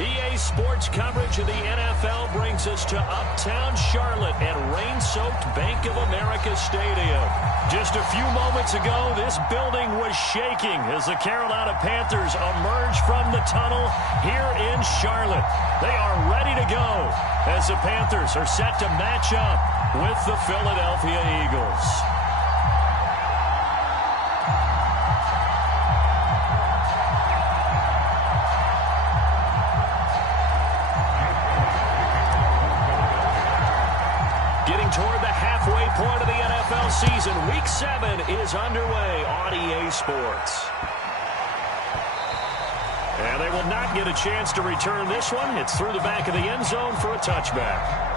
EA Sports coverage of the NFL brings us to Uptown Charlotte at rain-soaked Bank of America Stadium. Just a few moments ago, this building was shaking as the Carolina Panthers emerge from the tunnel here in Charlotte. They are ready to go as the Panthers are set to match up with the Philadelphia Eagles. Toward the halfway point of the NFL season, Week 7 is underway on EA Sports. And they will not get a chance to return this one. It's through the back of the end zone for a touchback.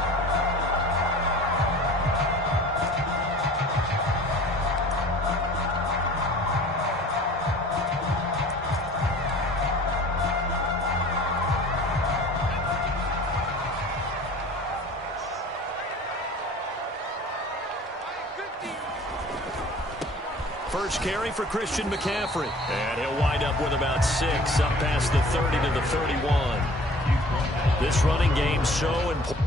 First carry for Christian McCaffrey. And he'll wind up with about 6, up past the 30 to the 31. This running game so important.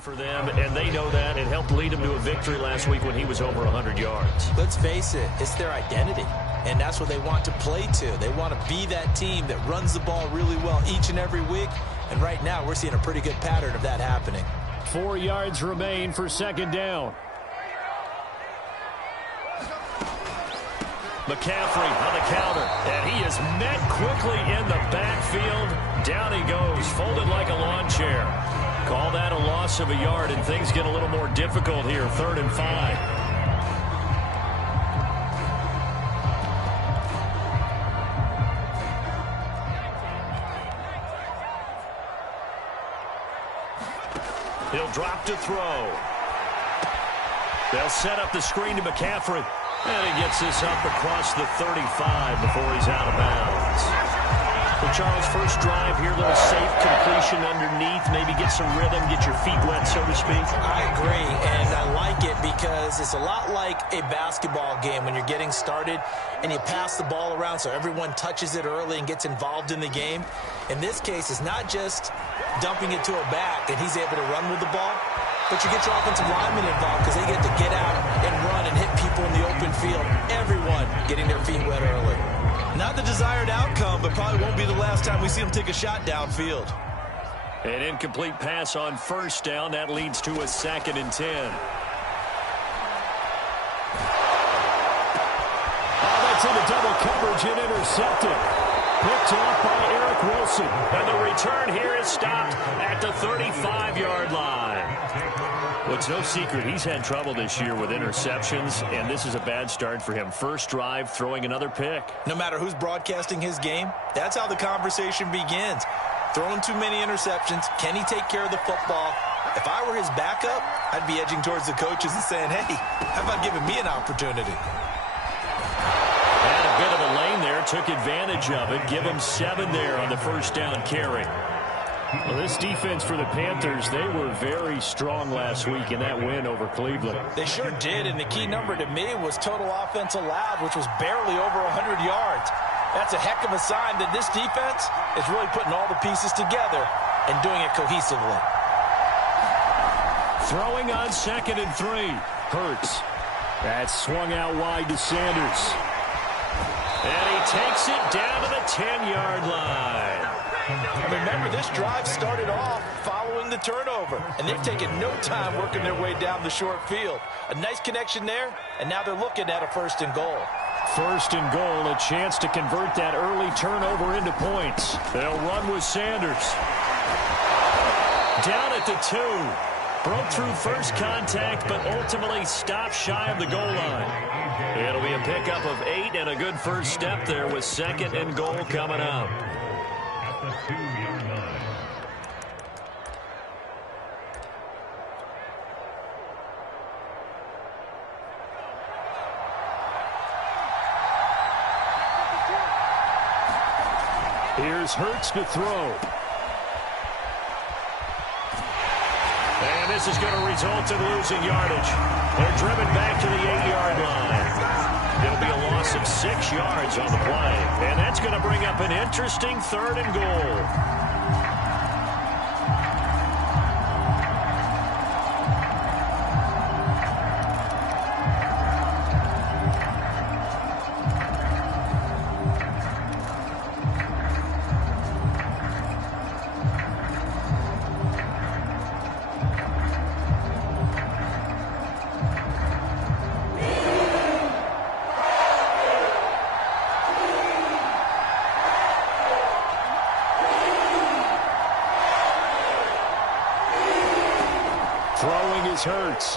For them, and they know that. It helped lead them to a victory last week when he was over 100 yards. Let's face it, it's their identity, and that's what they want to play to. They want to be that team that runs the ball really well each and every week, and right now we're seeing a pretty good pattern of that happening. 4 yards remain for second down. McCaffrey on the counter, and he is met quickly in the backfield. Down he goes, folded like a lawn chair. Call that a loss of a yard, and things get a little more difficult here, 3rd and 5. He'll drop to throw. They'll set up the screen to McCaffrey. And he gets this up across the 35 before he's out of bounds. For Charles, first drive here, little safe completion underneath, maybe get some rhythm, get your feet wet, so to speak. I agree, and I like it because it's a lot like a basketball game when you're getting started and you pass the ball around so everyone touches it early and gets involved in the game. In this case, it's not just dumping it to a back and he's able to run with the ball, but you get your offensive linemen involved because they get to get out and run and hit people in the open field. Everyone getting their feet wet early. Not the desired outcome, but probably won't be the last time we see him take a shot downfield. An incomplete pass on first down. That leads to a 2nd and 10. Oh, that's into double coverage and intercepted. Picked off by Eric Wilson. And the return here is stopped at the 35-yard line. Well, it's no secret he's had trouble this year with interceptions, and this is a bad start for him. First drive, throwing another pick. No matter who's broadcasting his game, that's how the conversation begins. Throwing too many interceptions, can he take care of the football? If I were his backup, I'd be edging towards the coaches and saying, hey, how about giving me an opportunity? And a bit of a lane there, took advantage of it. Give him 7 there on the first down carry. Well, this defense for the Panthers, they were very strong last week in that win over Cleveland. They sure did, and the key number to me was total offense allowed, which was barely over 100 yards. That's a heck of a sign that this defense is really putting all the pieces together and doing it cohesively. Throwing on 2nd and 3. Hurts. That's swung out wide to Sanders. And he takes it down to the 10-yard line. And remember, this drive started off following the turnover, and they've taken no time working their way down the short field. A nice connection there, and now they're looking at a 1st and goal. 1st and goal, a chance to convert that early turnover into points. They'll run with Sanders. Down at the 2. Broke through first contact, but ultimately stopped shy of the goal line. It'll be a pickup of 8 and a good first step there with 2nd and goal coming up. Here's Hurts to throw. And this is going to result in losing yardage. They're driven back to the 8-yard line. It'll be a loss of 6 yards on the play. And that's going to bring up an interesting 3rd and goal. Throwing is Hurts.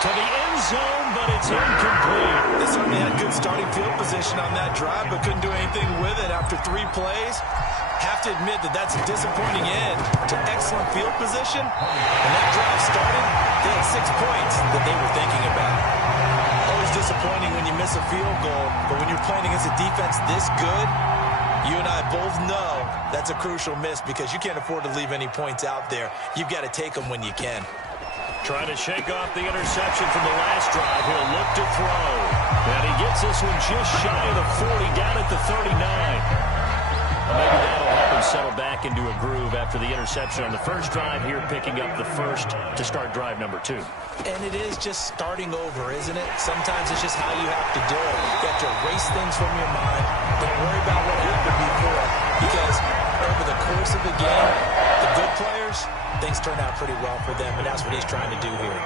To the end zone, but it's incomplete. They certainly had good starting field position on that drive, but couldn't do anything with it after 3 plays. Have to admit that that's a disappointing end to excellent field position. When that drive started, they had 6 points that they were thinking about. Always disappointing when you miss a field goal, but when you're playing against a defense this good, you and I both know that's a crucial miss because you can't afford to leave any points out there. You've got to take them when you can. Trying to shake off the interception from the last drive. He'll look to throw. And he gets this one just shy of the 40, down at the 39. Maybe that'll help him settle back into a groove after the interception on the first drive here, picking up the first to start drive number 2. And it is just starting over, isn't it? Sometimes it's just how you have to do it. You have to erase things from your mind. Don't worry about what happened before. Because over the course of the game, the good players, things turn out pretty well for them, and that's what he's trying to do here.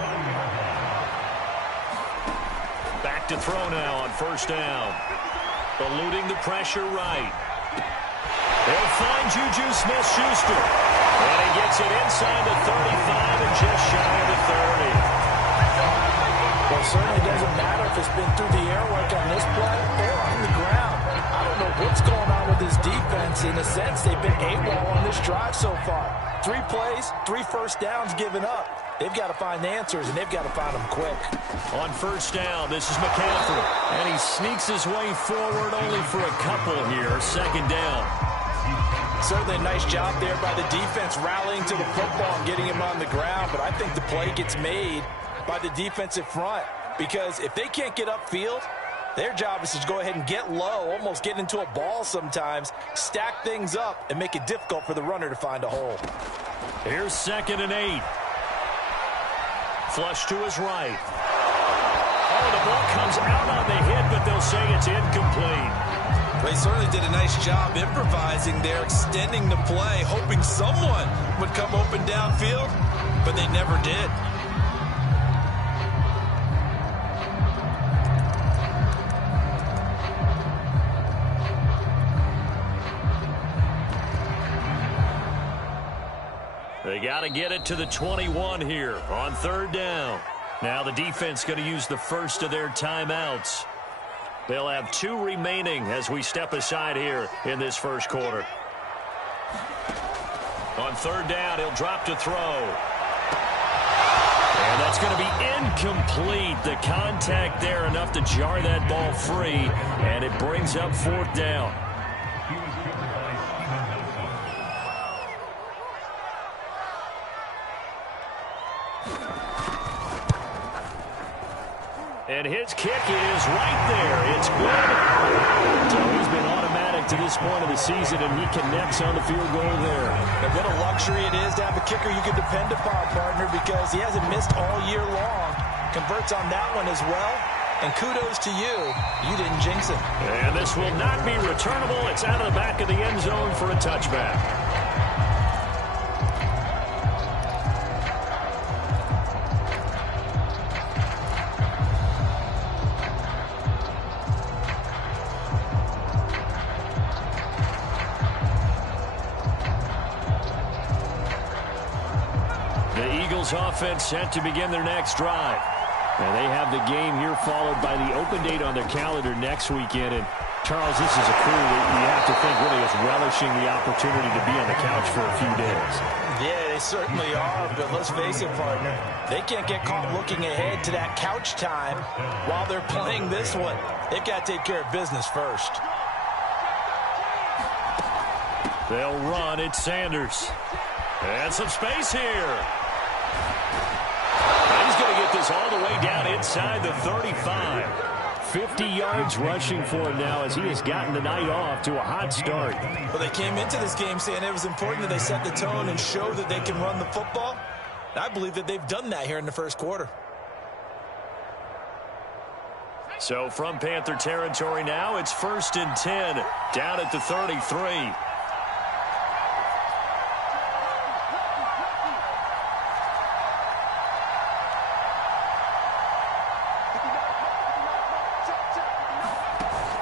Back to throw now on first down. Eluding the pressure right. They'll find Juju Smith-Schuster. And he gets it inside the 35 and just shy of the 30. Well, it certainly doesn't matter if it's been through the air work on this play or on the ground. I don't know what's going on with this defense. In a sense, they've been AWOL on this drive so far. 3 plays, 3 first downs given up. They've got to find the answers, and they've got to find them quick. On first down, this is McCaffrey. And he sneaks his way forward only for a couple here. 2nd down. Certainly a nice job there by the defense rallying to the football and getting him on the ground. But I think the play gets made by the defensive front. Because if they can't get upfield, their job is to go ahead and get low, almost get into a ball sometimes, stack things up, and make it difficult for the runner to find a hole. Here's 2nd and 8. Flush to his right. Oh, the ball comes out on the hit, but they'll say it's incomplete. They certainly did a nice job improvising there, extending the play, hoping someone would come open downfield, but they never did. They got to get it to the 21 here on 3rd down. Now the defense going to use the first of their timeouts. They'll have 2 remaining as we step aside here in this first quarter. On 3rd down, he'll drop to throw. And that's going to be incomplete. The contact there enough to jar that ball free, and it brings up 4th down. And his kick is right there. It's good. So he's been automatic to this point of the season, and he connects on the field goal there. And what a luxury it is to have a kicker you can depend upon, partner, because he hasn't missed all year long. Converts on that one as well. And kudos to you. You didn't jinx him. And this will not be returnable. It's out of the back of the end zone for a touchback. Bengals offense set to begin their next drive. And they have the game here followed by the open date on their calendar next weekend. And Charles, this is a crew that you have to think really is relishing the opportunity to be on the couch for a few days. Yeah, they certainly are, but let's face it, partner. They can't get caught looking ahead to that couch time while they're playing this one. They've got to take care of business first. They'll run. It's Sanders. And some space here. And he's going to get this all the way down inside the 35. 50 yards rushing for him now as he has gotten the night off to a hot start. Well, they came into this game saying it was important that they set the tone and show that they can run the football. I believe that they've done that here in the first quarter. So from Panther territory now, it's 1st and 10 down at the 33.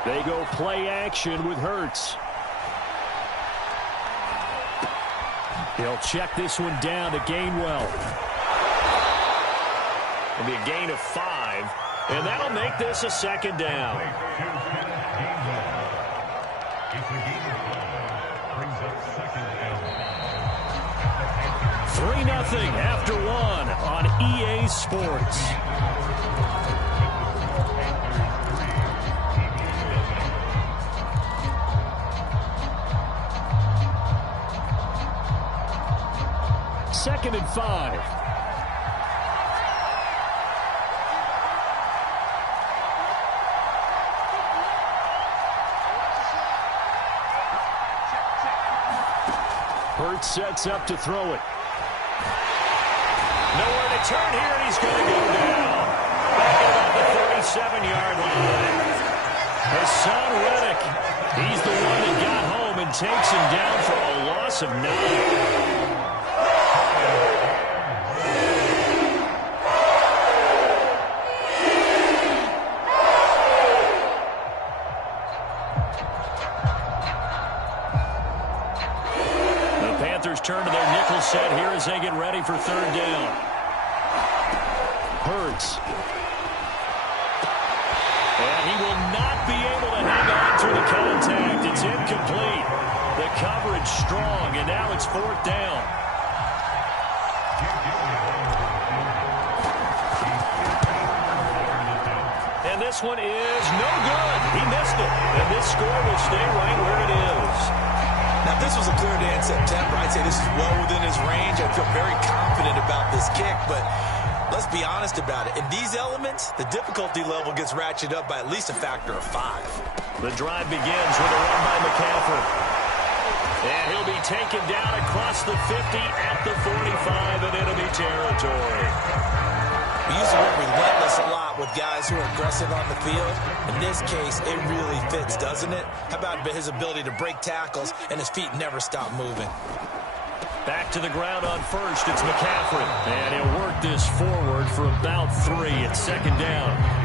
They go play action with Hurts. He'll check this one down to Gainwell. It'll be a gain of 5, and that'll make this a 2nd down. 3-0 after 1 on EA Sports. Second and 5. Hurts sets up to throw it. Nowhere to turn here, and he's going to go down. Back at about the 37-yard line. Hassan Reddick, he's the one that got home and takes him down for a loss of 9. Turn to their nickel set here as they get ready for 3rd down. Hurts. And he will not be able to hang on through the contact. It's incomplete. The coverage strong, and now it's 4th down. And this one is no good. He missed it. And this score will stay right where it is. Now, if this was a clear day in September, I'd say this is well within his range. I feel very confident about this kick, but let's be honest about it. In these elements, the difficulty level gets ratcheted up by at least a factor of 5. The drive begins with a run by McCaffrey. And he'll be taken down across the 50 at the 45 in enemy territory. We use the word relentless a lot with guys who are aggressive on the field. In this case, it really fits, doesn't it? How about his ability to break tackles and his feet never stop moving? Back to the ground on first, it's McCaffrey. And he'll work this forward for about 3 at 2nd down.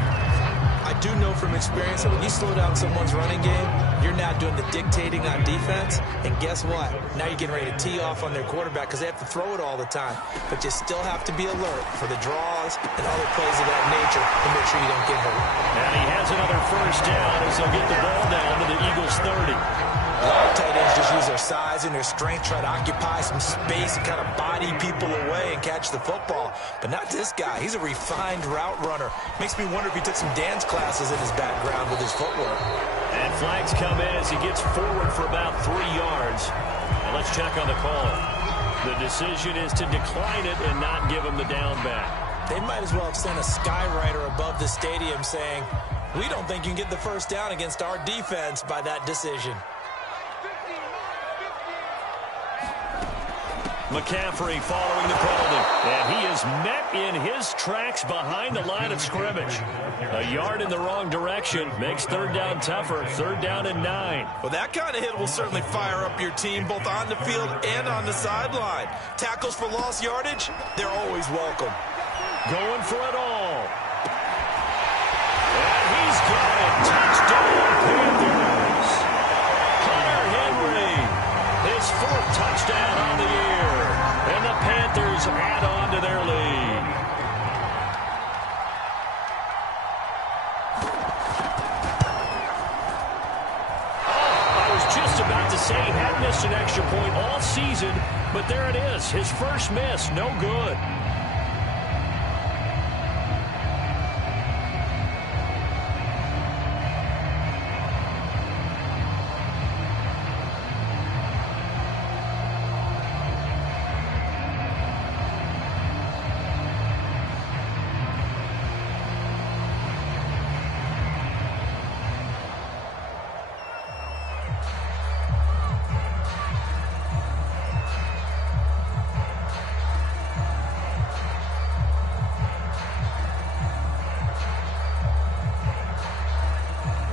I do know from experience that when you slow down someone's running game, you're now doing the dictating on defense. And guess what? Now you're getting ready to tee off on their quarterback because they have to throw it all the time. But you still have to be alert for the draws and other plays of that nature to make sure you don't get hurt. And he has another 1st down as they'll get the ball down to the Eagles' 30. A lot of tight ends just use their size and their strength, try to occupy some space and kind of body people away and catch the football. But not this guy. He's a refined route runner. Makes me wonder if he took some dance classes in his background with his footwork. And flags come in as he gets forward for about 3 yards. And let's check on the call. The decision is to decline it and not give him the down back. They might as well have sent a skywriter above the stadium saying, "We don't think you can get the 1st down against our defense by that decision." McCaffrey following the penalty. And he is met in his tracks behind the line of scrimmage. A yard in the wrong direction makes 3rd down tougher. 3rd down and 9. Well, that kind of hit will certainly fire up your team both on the field and on the sideline. Tackles for lost yardage, they're always welcome. Going for it all. And he's got it. Touchdown, Panthers. Hunter Henry, his 4th touchdown on the year. And the Panthers add on to their lead. say he had missed an extra point all season, but there it is. His first miss, no good.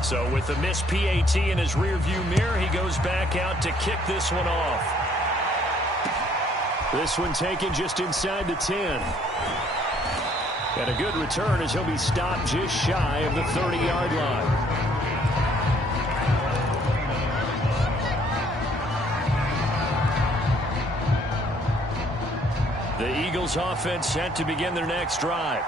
So with the missed PAT in his rearview mirror, he goes back out to kick this one off. This one taken just inside the 10. And a good return as he'll be stopped just shy of the 30-yard line. The Eagles offense set to begin their next drive.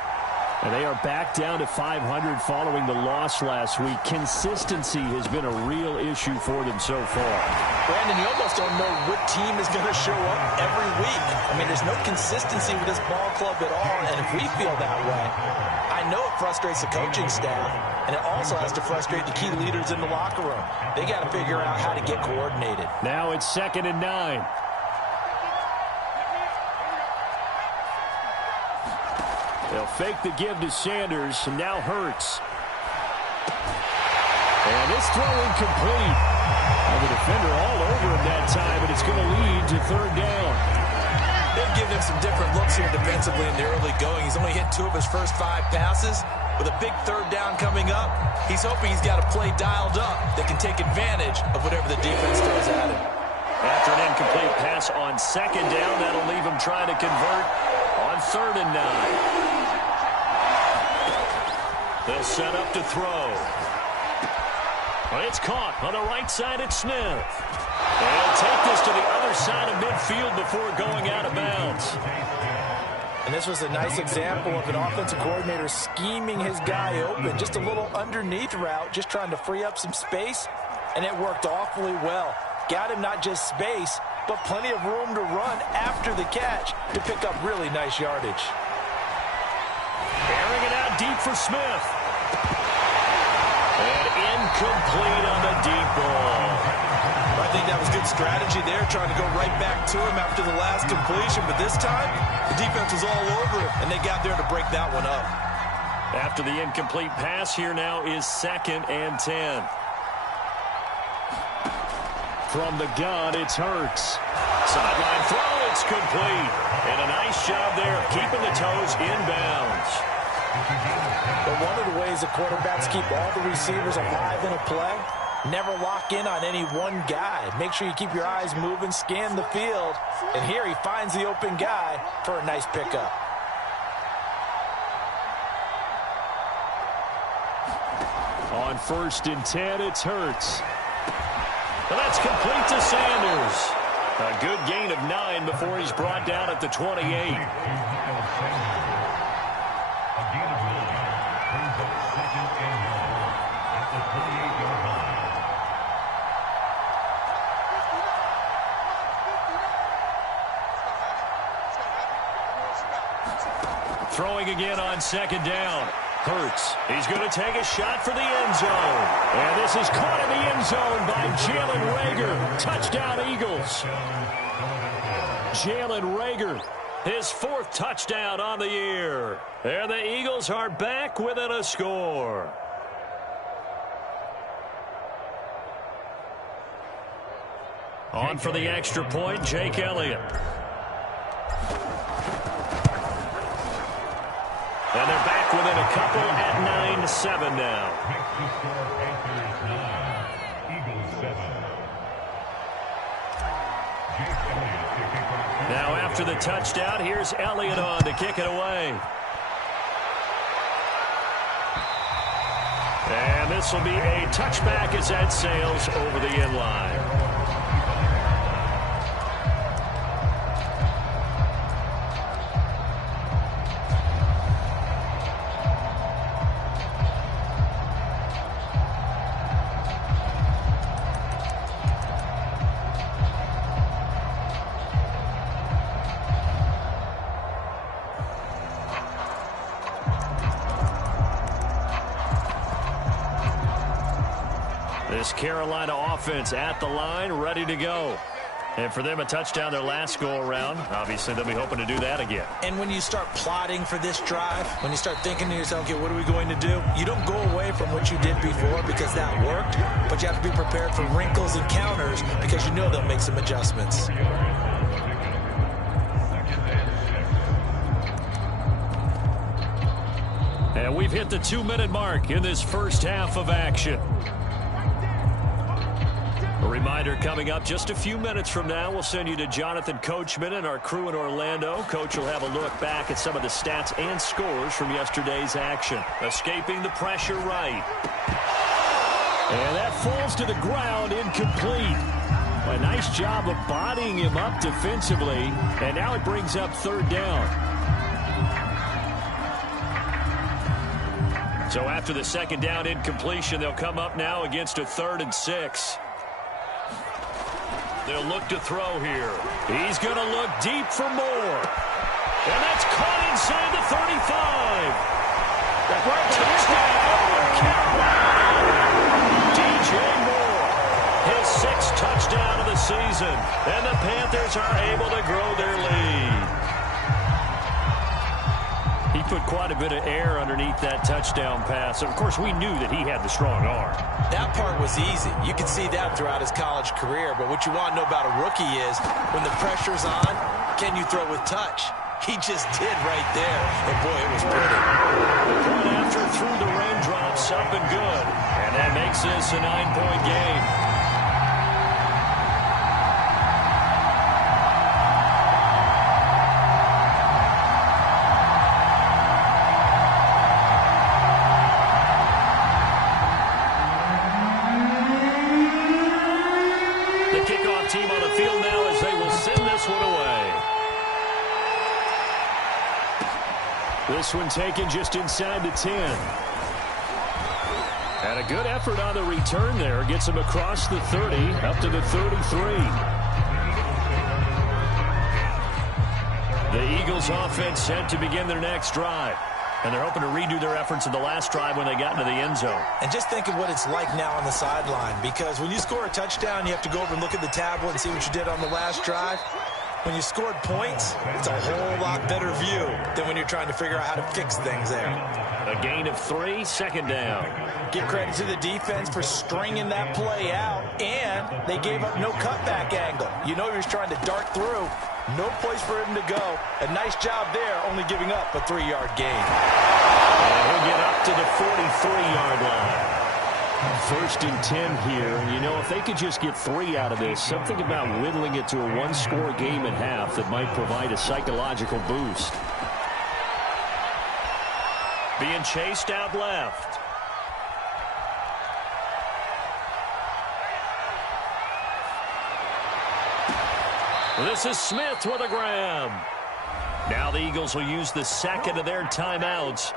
And they are back down to 500 following the loss last week. Consistency has been a real issue for them so far. Brandon, you almost don't know what team is going to show up every week. I mean, there's no consistency with this ball club at all, and if we feel that way, I know it frustrates the coaching staff, and it also has to frustrate the key leaders in the locker room. They got to figure out how to get coordinated. Now it's 2nd and 9. They'll fake the give to Sanders, and now Hurts. And this throw incomplete. Well, the defender all over him that time, but it's going to lead to 3rd down. They've given him some different looks here defensively in the early going. He's only hit 2 of his first 5 passes. With a big 3rd down coming up, he's hoping he's got a play dialed up that can take advantage of whatever the defense throws at him. After an incomplete pass on 2nd down, that'll leave him trying to convert on 3rd and 9. They'll set up to throw. It's caught on the right side at Smith. They'll take this to the other side of midfield before going out of bounds. And this was a nice example of an offensive coordinator scheming his guy open. Just a little underneath route, just trying to free up some space, and it worked awfully well. Got him not just space, but plenty of room to run after the catch to pick up really nice yardage. Airing it out deep for Smith. And incomplete on the deep ball. I think that was good strategy there, trying to go right back to him after the last completion. But this time, the defense was all over him, and they got there to break that one up. After the incomplete pass, here now is 2nd and 10. From the gun, it's Hurts. Sideline throw, it's complete. And a nice job there of keeping the toes inbounds. But one of the ways the quarterbacks keep all the receivers alive in a play, never lock in on any one guy. Make sure you keep your eyes moving, scan the field. And here he finds the open guy for a nice pickup. On 1st and 10, it's Hurts. Well, that's complete to Sanders. A good gain of 9 before he's brought down at the 28. Throwing again on 2nd down. Hurts. He's going to take a shot for the end zone. And this is caught in the end zone by Jalen Reagor. Touchdown, Eagles. Jalen Reagor, his 4th touchdown on the year. And the Eagles are back within a score. On for the extra point, Jake Elliott. And they're back within a couple at 9-7 now. Now after the touchdown, here's Elliott on to kick it away. And this will be a touchback as that sails over the end line. This Carolina offense at the line, ready to go. And for them, a touchdown their last go-around. Obviously, they'll be hoping to do that again. And when you start plotting for this drive, when you start thinking to yourself, okay, what are we going to do? You don't go away from what you did before because that worked, but you have to be prepared for wrinkles and counters because you know they'll make some adjustments. And we've hit the 2-minute mark in this first half of action. A reminder coming up just a few minutes from now, we'll send you to Jonathan Coachman and our crew in Orlando. Coach will have a look back at some of the stats and scores from yesterday's action. Escaping the pressure right. And that falls to the ground, incomplete. A nice job of bodying him up defensively, and now it brings up third down. So after the second down incompletion, they'll come up now against a 3rd and 6. They'll look to throw here. He's going to look deep for more. And that's caught inside the 35. Touchdown, Carolina. DJ Moore, his 6th touchdown of the season. And the Panthers are able to grow their lead. He put quite a bit of air underneath that touchdown pass. Of course, we knew that he had the strong arm. That part was easy. You could see that throughout his college career. But what you want to know about a rookie is when the pressure's on, can you throw with touch? He just did right there. And, boy, it was pretty. The point after through the raindrops, up and good. And that makes this a 9-point game. Team on the field now as they will send this one away. This one taken just inside the 10. And a good effort on the return there. Gets him across the 30, up to the 33. The Eagles offense set to begin their next drive. And they're hoping to redo their efforts in the last drive when they got into the end zone. And just think of what it's like now on the sideline, because when you score a touchdown, you have to go over and look at the tablet and see what you did on the last drive. When you scored points, it's a whole lot better view than when you're trying to figure out how to fix things there. A gain of 3, 2nd down. Give credit to the defense for stringing that play out, and they gave up no cutback angle. You know he was trying to dart through. No place for him to go. A nice job there, only giving up a 3-yard gain. And he'll get up to the 43-yard line. 1st and 10 here. And, you know, if they could just get 3 out of this, something about whittling it to a 1-score game at half that might provide a psychological boost. Being chased out left. This is Smith with a grab. Now the Eagles will use the 2nd of their timeouts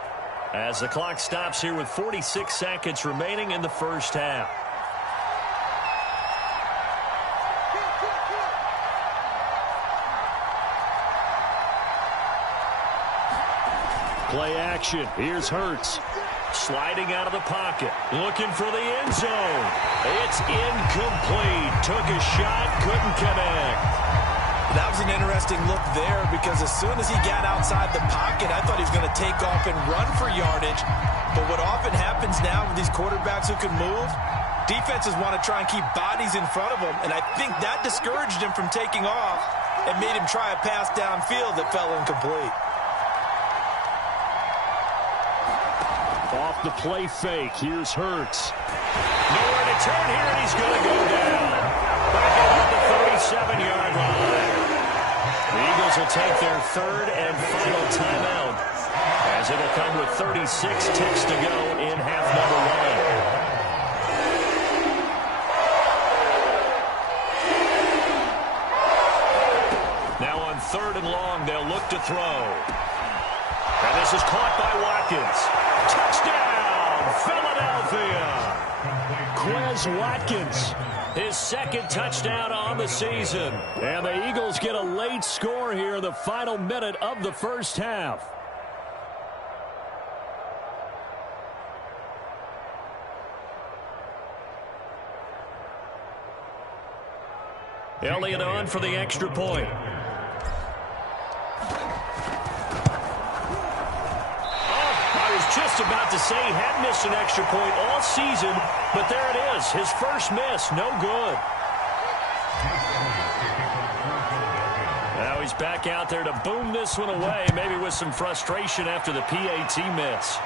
as the clock stops here with 46 seconds remaining in the first half. Play action. Here's Hurts. Sliding out of the pocket. Looking for the end zone. It's incomplete. Took a shot. Couldn't connect. That was an interesting look there because as soon as he got outside the pocket, I thought he was going to take off and run for yardage. But what often happens now with these quarterbacks who can move, defenses want to try and keep bodies in front of them. And I think that discouraged him from taking off and made him try a pass downfield that fell incomplete. Off the play fake. Here's Hurts. Nowhere to turn here, and he's going to go down. Back out the 37-yard line. The Eagles will take their 3rd and final timeout as it'll come with 36 ticks to go in half number 1. Now on 3rd and long, they'll look to throw. And this is caught by Watkins. Touchdown, Philadelphia. Quez Watkins. His 2nd touchdown on the season. And the Eagles get a late score here in the final minute of the first half. Elliott on for the extra point. Just about to say he had missed an extra point all season, but there it is. His first miss, no good. Now he's back out there to boom this one away, maybe with some frustration after the PAT miss.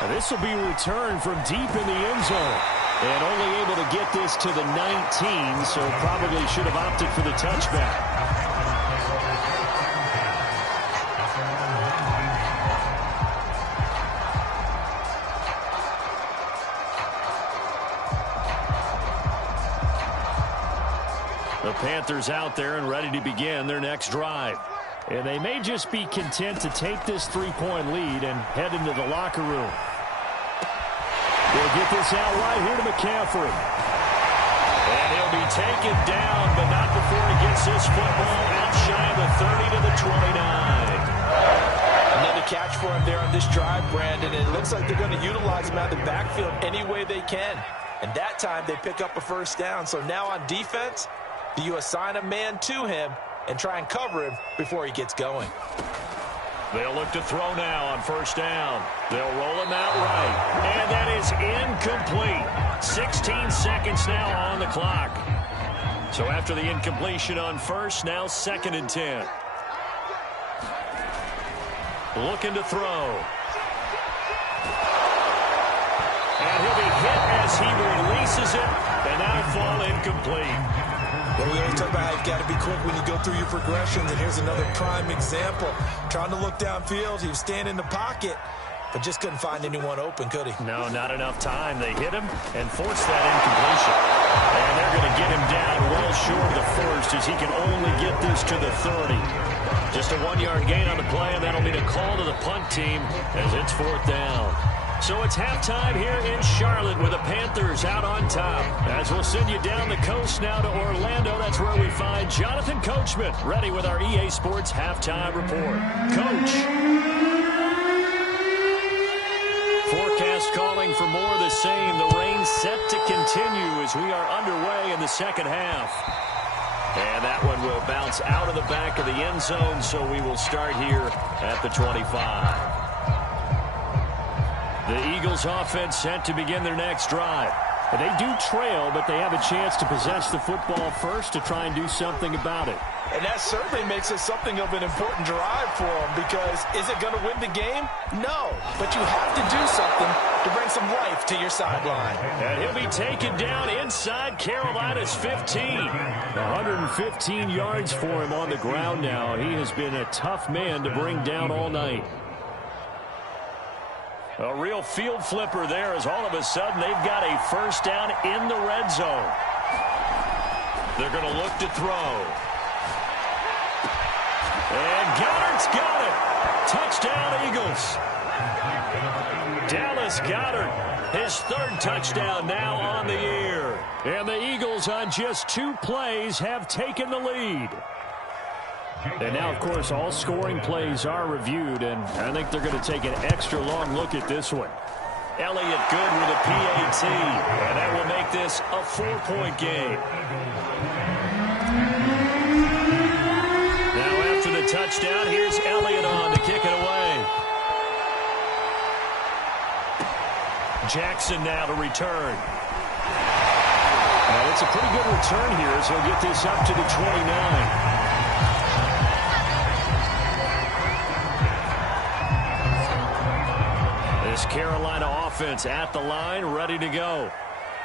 Now this will be returned from deep in the end zone. And only able to get this to the 19, so probably should have opted for the touchback. The Panthers out there and ready to begin their next drive. And they may just be content to take this three-point lead and head into the locker room. They'll get this out right here to McCaffrey. And he'll be taken down, but not before he gets this football out shy of the 30 to the 29. Another catch for him there on this drive, Brandon. And it looks like they're going to utilize him out of the backfield any way they can. And that time they pick up a first down. So now on defense, do you assign a man to him and try and cover him before he gets going? They'll look to throw now on first down. They'll roll him out right. And that is incomplete. 16 seconds now on the clock. So after the incompletion on first, now 2nd and 10. Looking to throw. And he'll be hit as he releases it. And that'll fall incomplete. Well, we always talk about how you've got to be quick when you go through your progressions, and here's another prime example. Trying to look downfield, he was standing in the pocket, but just couldn't find anyone open, could he? No, not enough time. They hit him and forced that incompletion. And they're going to get him down well short of the first as he can only get this to the 30. Just a 1-yard gain on the play, and that'll be the call to the punt team as it's 4th down. So it's halftime here in Charlotte with the Panthers out on top. As we'll send you down the coast now to Orlando, that's where we find Jonathan Coachman ready with our EA Sports halftime report. Coach. Forecast calling for more of the same. The rain set to continue as we are underway in the second half. And that one will bounce out of the back of the end zone, so we will start here at the 25. The Eagles offense set to begin their next drive. They do trail, but they have a chance to possess the football first to try and do something about it. And that certainly makes it something of an important drive for them, because is it going to win the game? No, but you have to do something to bring some life to your sideline. And he'll be taken down inside Carolina's 15. 115 yards for him on the ground now. He has been a tough man to bring down all night. A real field flipper there as all of a sudden they've got a first down in the red zone. They're going to look to throw. And Goddard's got it. Touchdown, Eagles. Dallas Goedert, his 3rd touchdown now on the year. And the Eagles on just 2 plays have taken the lead. And now, of course, all scoring plays are reviewed, and I think they're going to take an extra long look at this one. Elliott good with a PAT, and that will make this a 4-point game. Now, after the touchdown, here's Elliott on to kick it away. Jackson now to return. And it's a pretty good return here as he'll get this up to the 29. Carolina offense at the line, ready to go.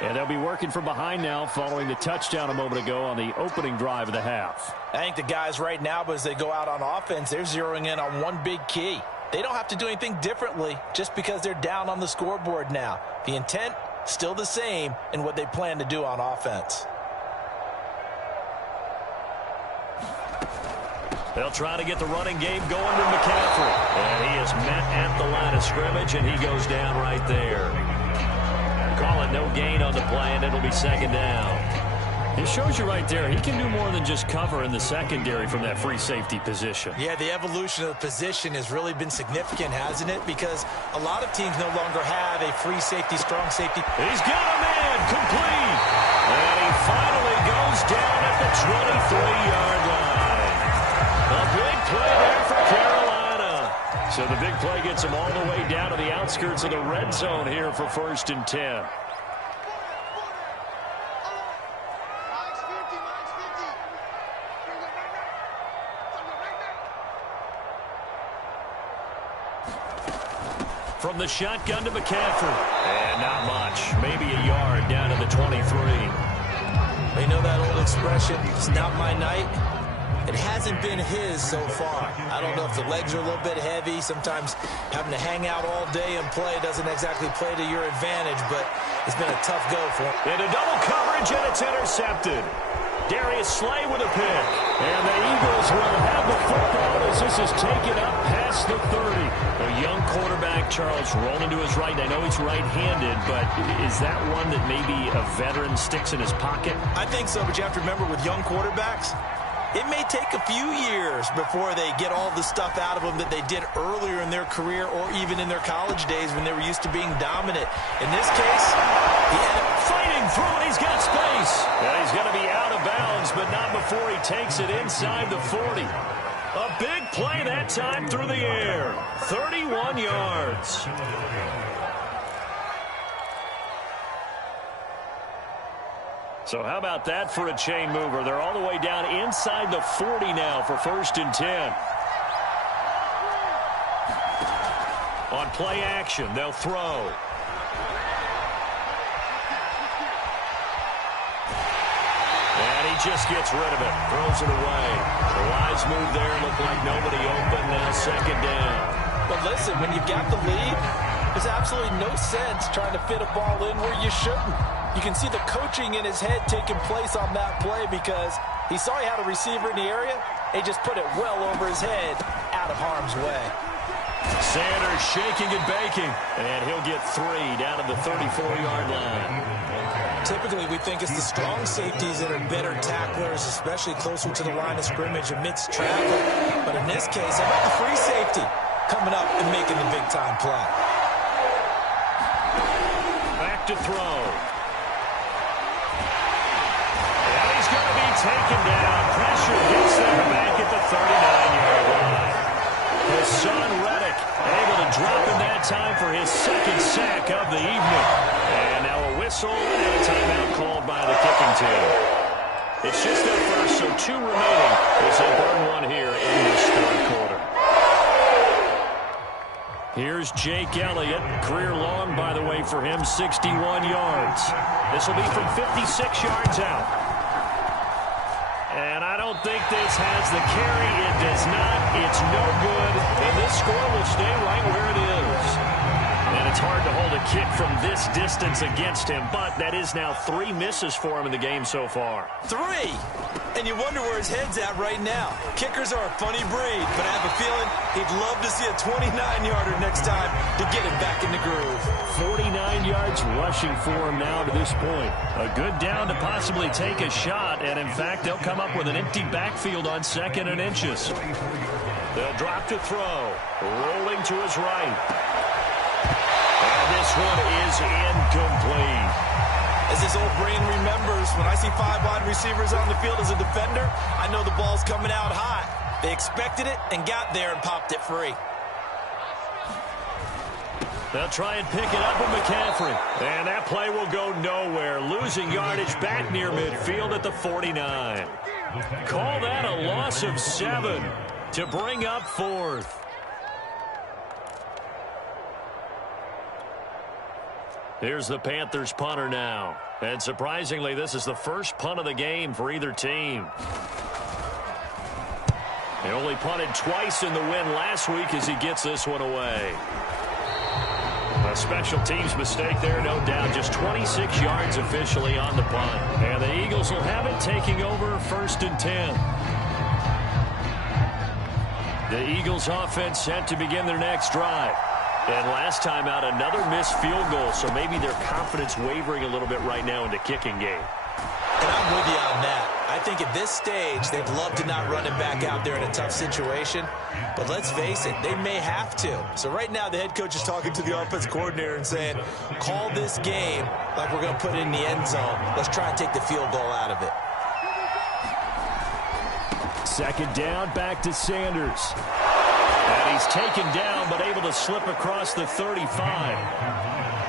And they'll be working from behind now following the touchdown a moment ago on the opening drive of the half. I think the guys right now, as they go out on offense, they're zeroing in on one big key. They don't have to do anything differently just because they're down on the scoreboard now. The intent, still the same in what they plan to do on offense. They'll try to get the running game going to McCaffrey. And he is met at the line of scrimmage, and he goes down right there. Call it no gain on the play, and it'll be 2nd down. It shows you right there, he can do more than just cover in the secondary from that free safety position. Yeah, the evolution of the position has really been significant, hasn't it? Because a lot of teams no longer have a free safety, strong safety. He's got a man, complete. And he finally goes down at the 23-yard line. A big play there for Carolina. So the big play gets him all the way down to the outskirts of the red zone here for 1st and 10. From the shotgun to McCaffrey. And not much. Maybe a yard down to the 23. You know that old expression, it's not my night? It hasn't been his so far. I don't know if the legs are a little bit heavy. Sometimes having to hang out all day and play doesn't exactly play to your advantage, but it's been a tough go for him. Into double coverage, and it's intercepted. Darius Slay with a pick. And the Eagles will have the football as this is taken up past the 30. A young quarterback, Charles, rolling to his right. I know he's right-handed, but is that one that maybe a veteran sticks in his pocket? I think so, but you have to remember with young quarterbacks, it may take a few years before they get all the stuff out of them that they did earlier in their career or even in their college days when they were used to being dominant. In this case, he had it fighting through it. He's got space. And he's going to be out of bounds, but not before he takes it inside the 40. A big play that time through the air. 31 yards. So how about that for a chain mover? They're all the way down inside the 40 now for 1st and 10. On play action, they'll throw. And he just gets rid of it. Throws it away. The wise move there. Looked like nobody open. Now 2nd down. But listen, when you've got the lead, there's absolutely no sense trying to fit a ball in where you shouldn't. You can see the coaching in his head taking place on that play because he saw he had a receiver in the area. He just put it well over his head, out of harm's way. Sanders shaking and baking, and he'll get 3 down to the 34-yard line. Typically, we think it's the strong safeties that are better tacklers, especially closer to the line of scrimmage amidst traffic. But in this case, how about the free safety coming up and making the big-time play? Back to throw. Taken down. Pressure gets there back at the 39-yard line. Hassan Reddick able to drop in that time for his 2nd sack of the evening. And now a whistle and a timeout called by the kicking team. It's just their first, so 2 remaining as they burn one here in this 3rd quarter. Here's Jake Elliott. Career long, by the way, for him, 61 yards. This will be from 56 yards out. And I don't think this has the carry. It does not. It's no good. And this score will stay right where it is. And it's hard to hold a kick from this distance against him, but that is now 3 misses for him in the game so far. 3! And you wonder where his head's at right now. Kickers are a funny breed, but I have a feeling he'd love to see a 29-yarder next time to get him back in the groove. 49 yards rushing for him now to this point. A good down to possibly take a shot, and in fact, they'll come up with an empty backfield on 2nd and inches. They'll drop to throw. Rolling to his right. And this one is incomplete. As his old brain remembers, when I see 5 wide receivers on the field as a defender, I know the ball's coming out high. They expected it and got there and popped it free. They'll try and pick it up with McCaffrey. And that play will go nowhere. Losing yardage back near midfield at the 49. Call that a loss of 7 to bring up 4th. Here's the Panthers punter now. And surprisingly, this is the first punt of the game for either team. They only punted twice in the win last week as he gets this one away. A special teams mistake there, no doubt. Just 26 yards officially on the punt. And the Eagles will have it taking over 1st and 10. The Eagles offense set to begin their next drive. And last time out, another missed field goal, so maybe their confidence wavering a little bit right now in the kicking game. And I'm with you on that. I think at this stage, they'd love to not run him back out there in a tough situation. But let's face it, they may have to. So right now, the head coach is talking to the offense coordinator and saying, call this game like we're going to put it in the end zone. Let's try and take the field goal out of it. Second down, back to Sanders. And he's taken down, but able to slip across the 35.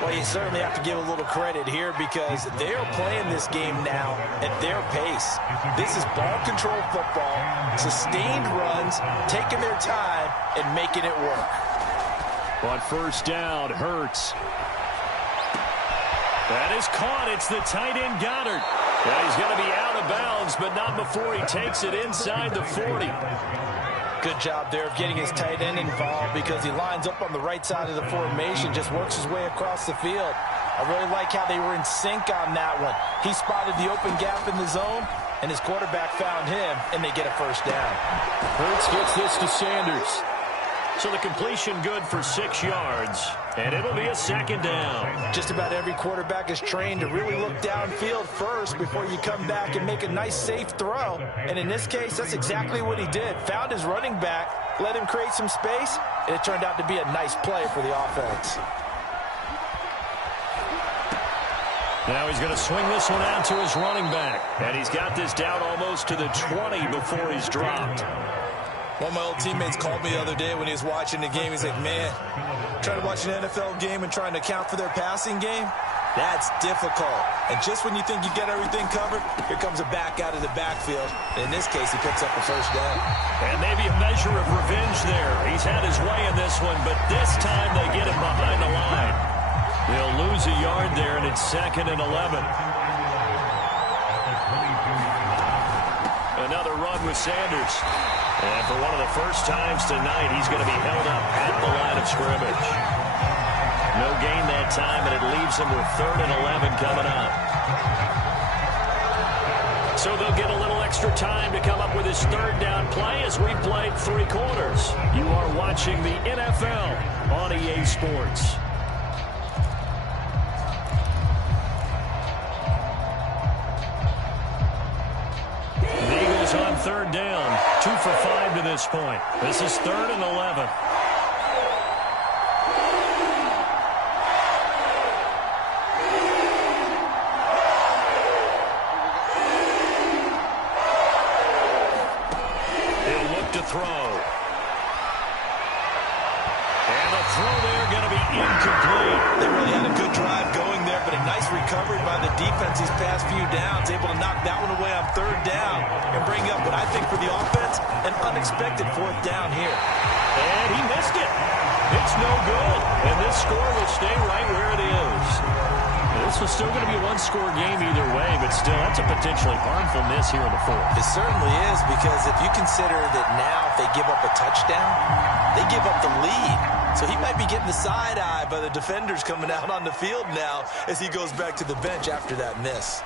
Well, you certainly have to give a little credit here because they're playing this game now at their pace. This is ball control football, sustained runs, taking their time, and making it work. On first down, Hurts. That is caught. It's the tight end, Goddard. Yeah, he's going to be out of bounds, but not before he takes it inside the 40. Good job there of getting his tight end involved because he lines up on the right side of the formation, just works his way across the field. I really like how they were in sync on that one. He spotted the open gap in the zone, and his quarterback found him, and they get a first down. Hurts gets this to Sanders. So the completion good for 6 yards, and it'll be a second down. Just about every quarterback is trained to really look downfield first before you come back and make a nice, safe throw. And in this case, that's exactly what he did. Found his running back, let him create some space, and it turned out to be a nice play for the offense. Now he's going to swing this one out to his running back. And he's got this down almost to the 20 before he's dropped. One of my old teammates called me the other day when he was watching the game. He's like, man, trying to watch an NFL game and trying to account for their passing game, that's difficult. And just when you think you get everything covered, here comes a back out of the backfield. And in this case, he picks up a first down. And maybe a measure of revenge there. He's had his way in this one, but this time they get him behind the line. They'll lose a yard there, and it's 2nd and 11. Another run with Sanders. And for one of the first times tonight, he's going to be held up at the line of scrimmage. No gain that time, and it leaves him with 3rd and 11 coming up. So they'll get a little extra time to come up with his 3rd down play as we played 3 quarters. You are watching the NFL on EA Sports. On 3rd down, 2 for 5 to this point. This is 3rd and 11. He'll look to throw. And the throw there going to be incomplete. They really had a good drive going there, but a nice recovery by the defense these past few downs, able to knock that one away on 3rd down and bring up what I think for the offense, an unexpected 4th down here. And he missed it. It's no good. And this score will stay right where it is. This was still going to be a one-score game either way, but still, that's a potentially harmful miss here in the 4th. It certainly is, because if you consider that now if they give up a touchdown, they give up the lead. So he might be getting the side eye by the defenders coming out on the field now as he goes back to the bench after that miss.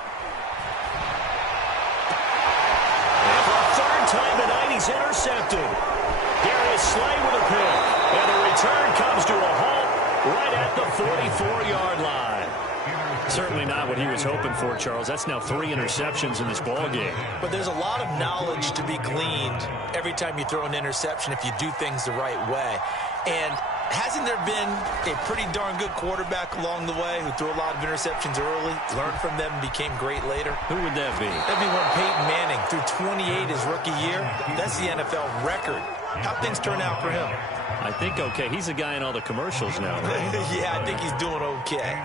And for a 3rd time tonight, he's intercepted. Darius Slay with a pick. And the return comes to a halt right at the 44-yard line. Certainly not what he was hoping for, Charles. That's now 3 interceptions in this ball game. But there's a lot of knowledge to be gleaned every time you throw an interception if you do things the right way. And hasn't there been a pretty darn good quarterback along the way who threw a lot of interceptions early, learned from them, and became great later? Who would that be? That'd be one Peyton Manning threw 28 his rookie year. That's the NFL record. How things turn out for him? I think okay. He's a guy in all the commercials now, right? Yeah, I think he's doing okay.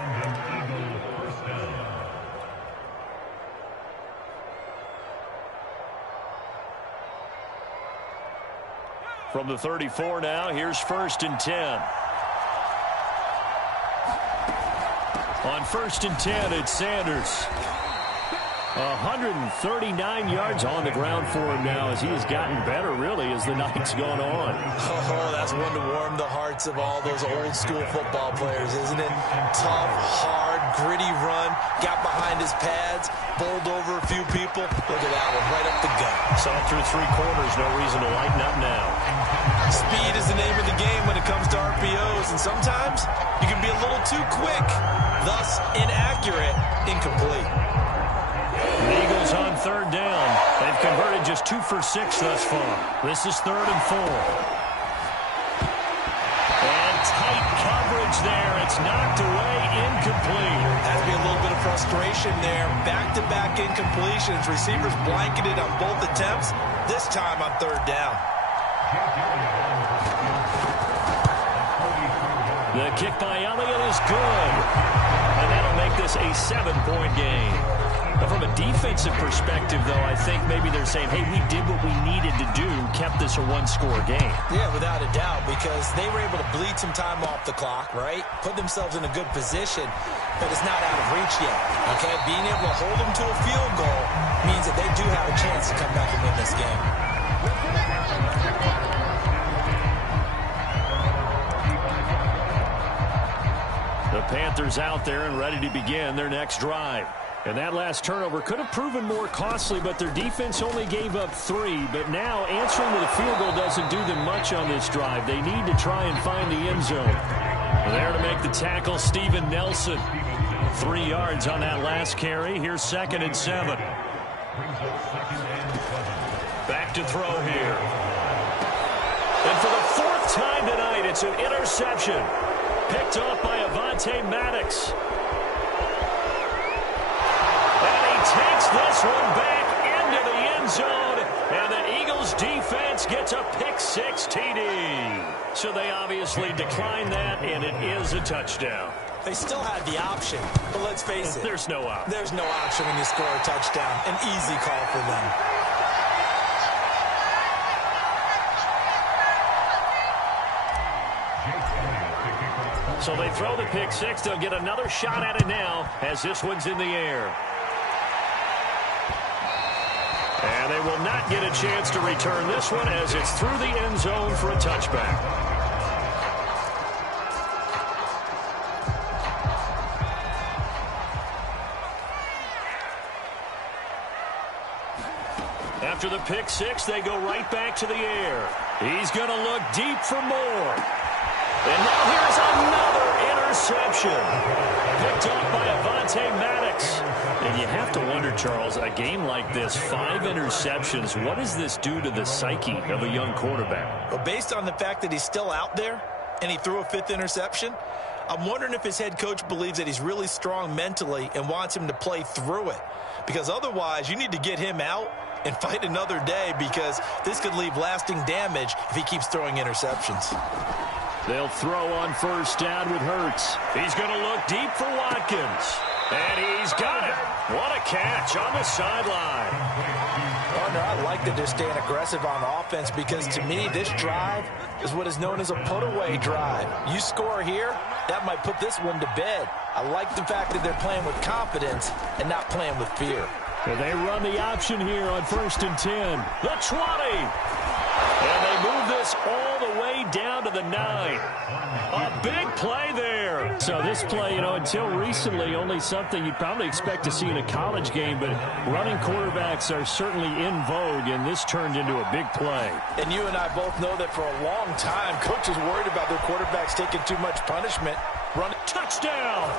From the 34 now, here's 1st and 10. On 1st and 10, it's Sanders. 139 yards on the ground for him now as he has gotten better, really, as the night's gone on. Oh, that's one to warm the hearts of all those old-school football players, isn't it? Tough, hard, gritty run, got behind his pads, bowled over a few people. Look at that one, right up the gut. Saw it through 3 quarters, no reason to lighten up now. Speed is the name of the game when it comes to RPOs, and sometimes you can be a little too quick, thus inaccurate, incomplete. The Eagles on third down. They've converted just 2 for 6 thus far. This is 3rd and 4. And tight coverage there. It's knocked away, incomplete. Has to be a little bit of frustration there. Back-to-back incompletions. Receivers blanketed on both attempts, this time on 3rd down. The kick by Elliott is good. And that'll make this a 7-point game. But from a defensive perspective, though, I think maybe they're saying, hey, we did what we needed to do, kept this a 1-score game. Yeah, without a doubt, because they were able to bleed some time off the clock, right? Put themselves in a good position, but it's not out of reach yet, okay? Being able to hold them to a field goal means that they do have a chance to come back and win this game. The Panthers out there and ready to begin their next drive. And that last turnover could have proven more costly, but their defense only gave up 3. But now answering with a field goal doesn't do them much on this drive. They need to try and find the end zone. There to make the tackle, Steven Nelson. 3 yards on that last carry. Here's 2nd and 7. Back to throw here. And for the 4th time tonight, it's an interception. Picked off by Avonte Maddox. Takes this one back into the end zone, and the Eagles defense gets a pick-6 TD. So they obviously declined that, and it is a touchdown. They still had the option, but let's face it. There's no option. There's no option when you score a touchdown. An easy call for them. So they throw the pick-6. They'll get another shot at it now as this one's in the air. And they will not get a chance to return this one as it's through the end zone for a touchback. After the pick-6, they go right back to the air. He's going to look deep for more. And now here's another interception. Picked up by Avonte Maddox. And you have to wonder, Charles, a game like this, 5 interceptions, what does this do to the psyche of a young quarterback? Well, based on the fact that he's still out there and he threw a 5th interception, I'm wondering if his head coach believes that he's really strong mentally and wants him to play through it. Because otherwise, you need to get him out and fight another day, because this could leave lasting damage if he keeps throwing interceptions. They'll throw on 1st down with Hurts. He's going to look deep for Watkins. And he's got it. What a catch on the sideline. Partner, I like that they're staying aggressive on offense, because to me, this drive is what is known as a put-away drive. You score here, that might put this one to bed. I like the fact that they're playing with confidence and not playing with fear. And they run the option here on 1st and 10. The 20. And they move this all the way down to the 9. A big play there. So this play, until recently, only something you'd probably expect to see in a college game, but running quarterbacks are certainly in vogue, and this turned into a big play. And you and I both know that for a long time, coaches worried about their quarterbacks taking too much punishment. Run a touchdown.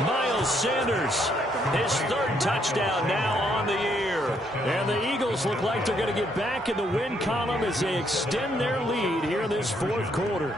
Miles Sanders, his 3rd touchdown now on the year. And the Eagles look like they're going to get back in the win column as they extend their lead here in this 4th quarter.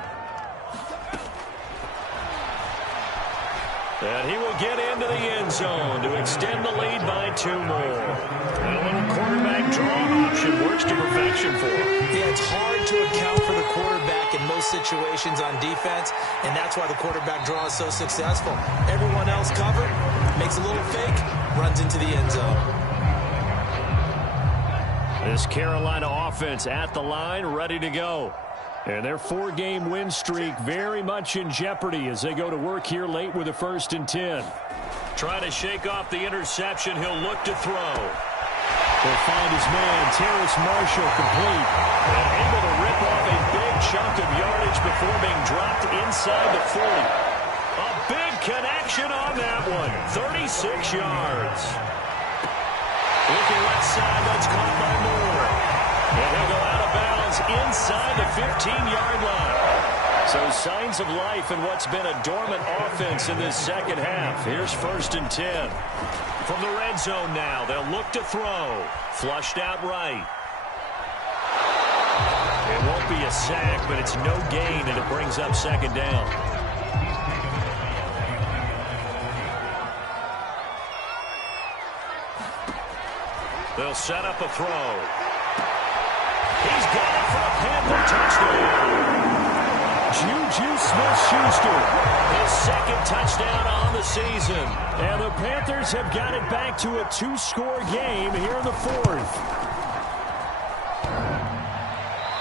And he will get into the end zone to extend the lead by 2 more. And a little quarterback draw option works to perfection for him. Yeah, it's hard to account for the quarterback in most situations on defense, and that's why the quarterback draw is so successful. Everyone else covered, makes a little fake, runs into the end zone. This Carolina offense at the line, ready to go. And their 4-game win streak very much in jeopardy as they go to work here late with a 1st and 10. Trying to shake off the interception. He'll look to throw. He'll find his man, Terrace Marshall, complete. And able to rip off a big chunk of yardage before being dropped inside the 40. A big connection on that one. 36 yards. Looking left side, that's caught by Moore. And he'll go out of bounds inside the 15-yard line. So signs of life in what's been a dormant offense in this second half. Here's 1st and 10. From the red zone now, they'll look to throw. Flushed out right. It won't be a sack, but it's no gain, and it brings up 2nd down. They'll set up a throw. He's got it for a Panther touchdown. Juju Smith-Schuster, his 2nd touchdown on the season. And the Panthers have got it back to a 2-score game here in the 4th.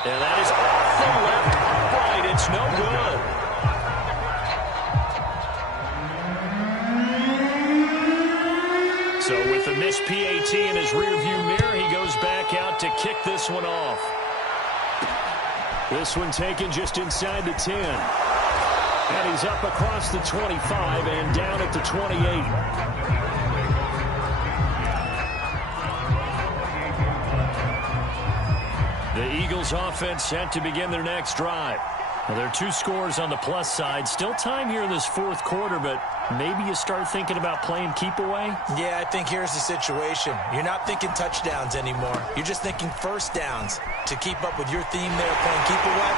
And that is off the left right. It's no good. So with the missed PAT in his rearview mirror, he goes back out to kick this one off. This one taken just inside the 10. And he's up across the 25 and down at the 28. The Eagles offense set to begin their next drive. Well, there are 2 scores on the plus side. Still time here in this 4th quarter, but maybe you start thinking about playing keep away? Yeah, I think here's the situation. You're not thinking touchdowns anymore. You're just thinking first downs. To keep up with your theme there, playing keep away,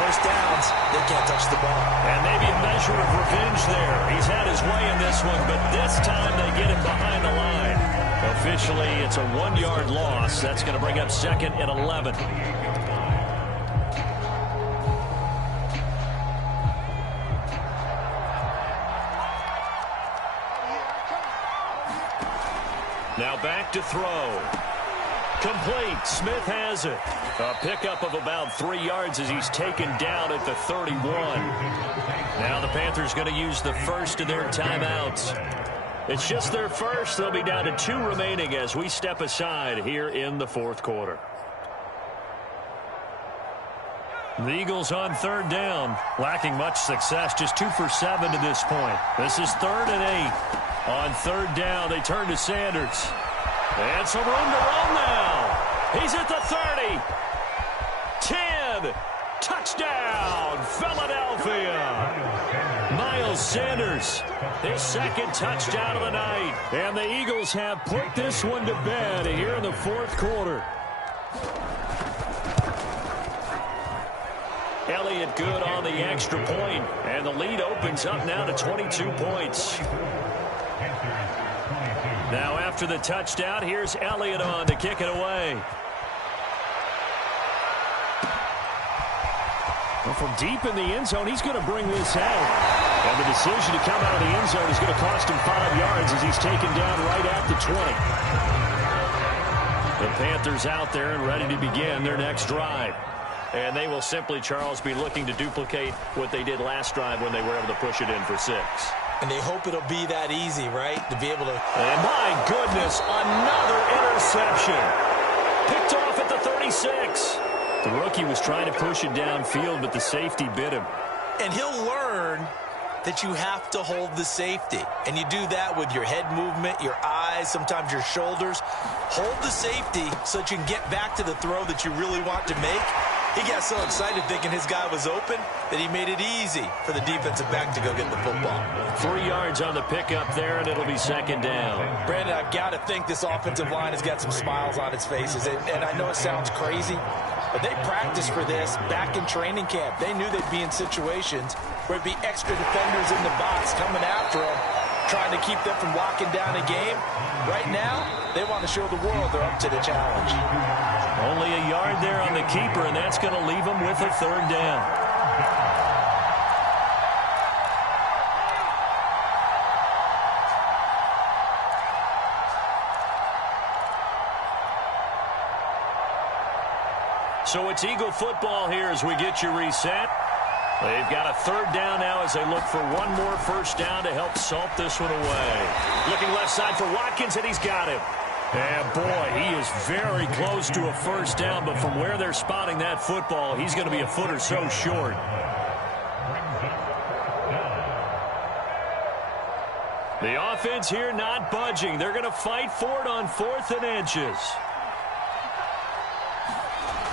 first downs, they can't touch the ball. And maybe a measure of revenge there. He's had his way in this one, but this time they get him behind the line. Officially, it's a 1-yard loss. That's going to bring up 2nd and 11. Now back to throw. Complete. Smith has it. A pickup of about 3 yards as he's taken down at the 31. Now the Panthers going to use the first of their timeouts. It's just their first. They'll be down to 2 remaining as we step aside here in the 4th quarter. The Eagles on 3rd down. Lacking much success. Just 2 for 7 to this point. This is 3rd and 8. On 3rd down, they turn to Sanders. And some room to run now. He's at the 30. 10. Touchdown, Philadelphia. Miles Sanders, his 2nd touchdown of the night. And the Eagles have put this one to bed here in the 4th quarter. Elliott good on the extra point. And the lead opens up now to 22 points. Now after the touchdown, here's Elliott on to kick it away. Well, from deep in the end zone, he's going to bring this out. And the decision to come out of the end zone is going to cost him 5 yards as he's taken down right at the 20. The Panthers out there and ready to begin their next drive. And they will simply, Charles, be looking to duplicate what they did last drive when they were able to push it in for 6. And they hope it'll be that easy, right? To be able to... And my goodness, another interception. Picked off at the 36. The rookie was trying to push it downfield, but the safety bit him. And he'll learn that you have to hold the safety. And you do that with your head movement, your eyes, sometimes your shoulders. Hold the safety so that you can get back to the throw that you really want to make. He got so excited thinking his guy was open that he made it easy for the defensive back to go get the football. 3 yards on the pickup there, and it'll be 2nd down. Brandon, I've got to think this offensive line has got some smiles on its faces. And I know it sounds crazy, but they practiced for this back in training camp. They knew they'd be in situations where it'd be extra defenders in the box coming after them, trying to keep them from locking down a game. Right now, they want to show the world they're up to the challenge. Only a yard there on the keeper, and that's going to leave them with a 3rd down. So it's Eagle football here as we get you reset. They've got a 3rd down now as they look for one more first down to help salt this one away. Looking left side for Watkins, and he's got him. And boy, he is very close to a first down, but from where they're spotting that football, he's going to be a foot or so short. The offense here not budging. They're going to fight for it on 4th and inches.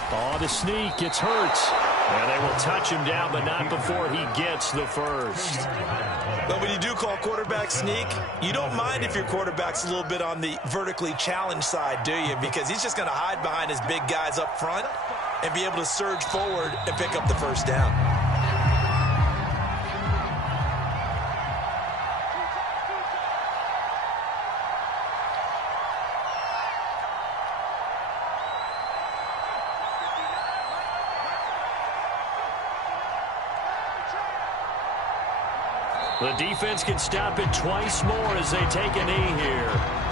Oh, the sneak. It's Hurts. And they will touch him down, but not before he gets the first. But when you do call quarterback sneak, you don't mind if your quarterback's a little bit on the vertically challenged side, do you? Because he's just going to hide behind his big guys up front and be able to surge forward and pick up the first down. The defense can stop it twice more as they take a knee here.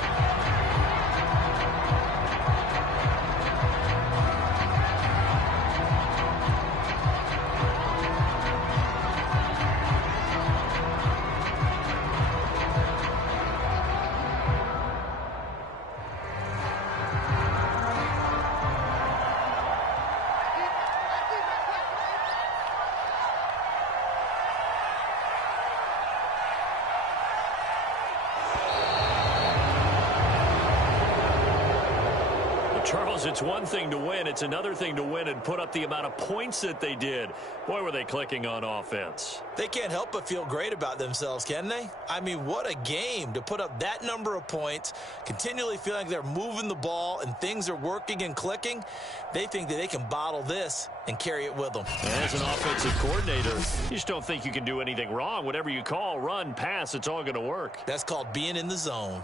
Charles, it's one thing to win. It's another thing to win and put up the amount of points that they did. Boy, were they clicking on offense. They can't help but feel great about themselves, can they? I mean, what a game to put up that number of points, continually feeling like they're moving the ball and things are working and clicking. They think that they can bottle this and carry it with them. As an offensive coordinator, you just don't think you can do anything wrong. Whatever you call, run, pass, it's all going to work. That's called being in the zone.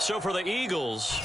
So for the Eagles,